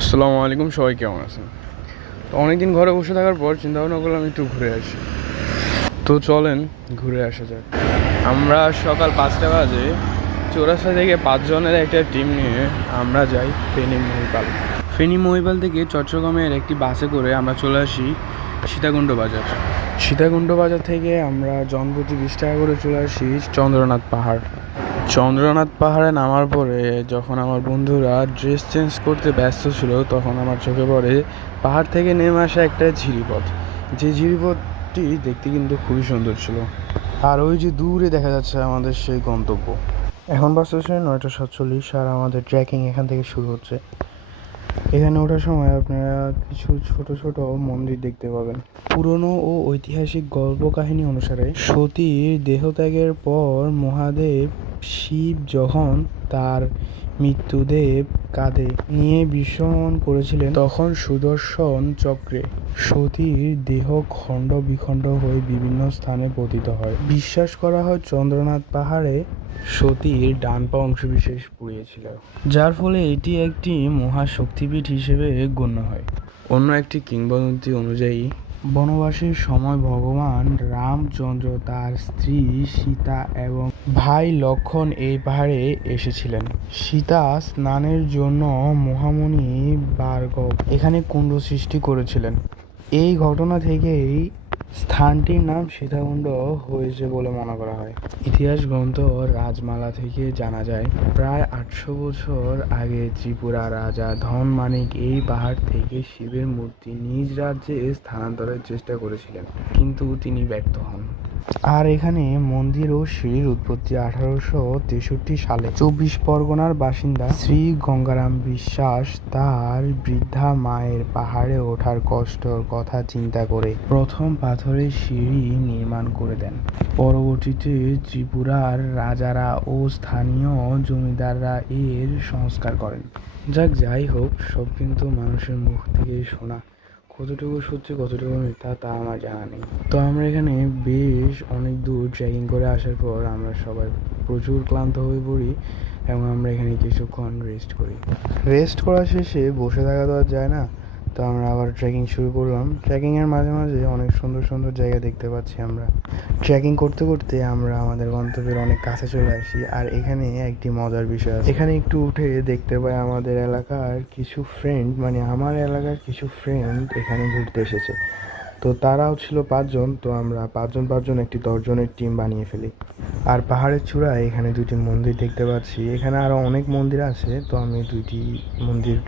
আসসালামু আলাইকুম, সবাই কেমন আছেন? তো অনেকদিন ঘরে বসে থাকার পর চিন্তা ভাবনা করলাম একটু ঘুরে আসি। তো চলেন ঘুরে আসা যাক। আমরা সকাল 5টা বাজে চৌরাস্তা থেকে 5 জনের একটা টিম নিয়ে আমরা যাই ফেনী মহিপাল থেকে চট্টগ্রামের একটি বাসে করে আমরা চলে আসি সীতাকুণ্ড বাজার থেকে আমরা জনপ্রতি 20 টাকা করে চলে আসি চন্দ্রনাথ পাহাড়ে নামার পরে যখন আমার বন্ধুরা ড্রেস চেঞ্জ করতে ব্যস্ত ছিল, তখন আমার চোখে পড়ে পাহাড় থেকে নেমে আসা একটা ঝিরিপথ। যে ঝিরিপথটি দেখতে কিন্তু খুবই সুন্দর ছিল। আর ওই যে দূরে দেখা যাচ্ছে আমাদের সেই গন্তব্য। এখন বাজতেছে 9:47 আর আমাদের ট্রেকিং এখান থেকে শুরু হচ্ছে। এখানে ওঠার সময় আপনারা কিছু ছোট ছোট মন্দির দেখতে পাবেন। পুরনো ও ঐতিহাসিক গল্প কাহিনী অনুসারে সতীর দেহত্যাগের পর মহাদেব শিব যখন তার মৃত্যুদেব কাঁধে নিয়ে বিশ্বমন করেছিলেন, তখন সুদর্শন চক্রে সতীর দেহ খণ্ড বিখণ্ড হয়ে বিভিন্ন স্থানে পতিত হয়। বিশ্বাস করা হয় চন্দ্রনাথ পাহাড়ে সতীর ডান পা অংশবিশেষ পুড়িয়েছিল, যার ফলে এটি একটি মহাশক্তিপীঠ হিসেবে গণ্য হয়। অন্য একটি কিংবদন্তি অনুযায়ী বনবাসের সময় ভগবান রামচন্দ্র তার স্ত্রী সীতা এবং ভাই লক্ষ্মণ এই পাহাড়ে এসেছিলেন সীতা স্নানের জন্য। মহামুনি ভার্গব এখানে কুণ্ড সৃষ্টি করেছিলেন। এই ঘটনা থেকেই স্থানটির নাম সীতাকুণ্ড হয়েছে বলে মনে করা হয়। ইতিহাস গ্রন্থ রাজমালা থেকে জানা যায়, প্রায় 800 বছর আগে ত্রিপুরা রাজা ধনমাণিক এই পাহাড় থেকে শিবের মূর্তি নিজ রাজ্যে স্থানান্তরের চেষ্টা করেছিলেন, কিন্তু তিনি ব্যর্থ হন। আর এখানে মন্দির ও সিঁড়ির উৎপত্তি 1863 সালে 24 পরগনার বাসিন্দা শ্রী গঙ্গারাম বিশ্বাস তার বৃদ্ধা মায়ের পাহাড়ে ওঠার কষ্টর কথা চিন্তা করে প্রথম পাথরের সিঁড়ি নির্মাণ করে দেন। পরবর্তীতে ত্রিপুরার রাজারা ও স্থানীয় জমিদাররা এর সংস্কার করেন। যাই হোক, সব কিন্তু মানুষের মুখ থেকে শোনা। কতটুকু সত্যি কতটুকু মিথ্যা তা আমার জানা নেই। তো আমরা এখানে বেশ অনেক দূর ট্রেকিং করে আসার পর আমরা সবাই প্রচুর ক্লান্ত হয়ে পড়ি এবং আমরা এখানে কিছুক্ষণ রেস্ট করা শেষে বসে থাকা তো আর যায় না। তো আমরা আবার ট্রেকিং শুরু করলাম। ট্রেকিংয়ের মাঝে মাঝে অনেক সুন্দর সুন্দর জায়গা দেখতে পাচ্ছি। আমরা ট্রেকিং করতে করতে আমরা আমাদের গন্তব্যের অনেক কাছে চলে আসি। আর এখানে একটি মজার বিষয় আছে, এখানে একটু উঠে দেখতে পাই আমাদের এলাকার কিছু ফ্রেন্ড, মানে আমার এলাকার কিছু ফ্রেন্ড এখানে ঘুরতে এসেছে। তো তারাও ছিল 5 জন। তো আমরা 5 জন একটি 10 জনের টিম বানিয়ে ফেলি। আর পাহাড়ের চূড়ায় এখানে 2টি মন্দির দেখতে পাচ্ছি। এখানে আরো অনেক মন্দির আছে, তো আমি 2টি মন্দির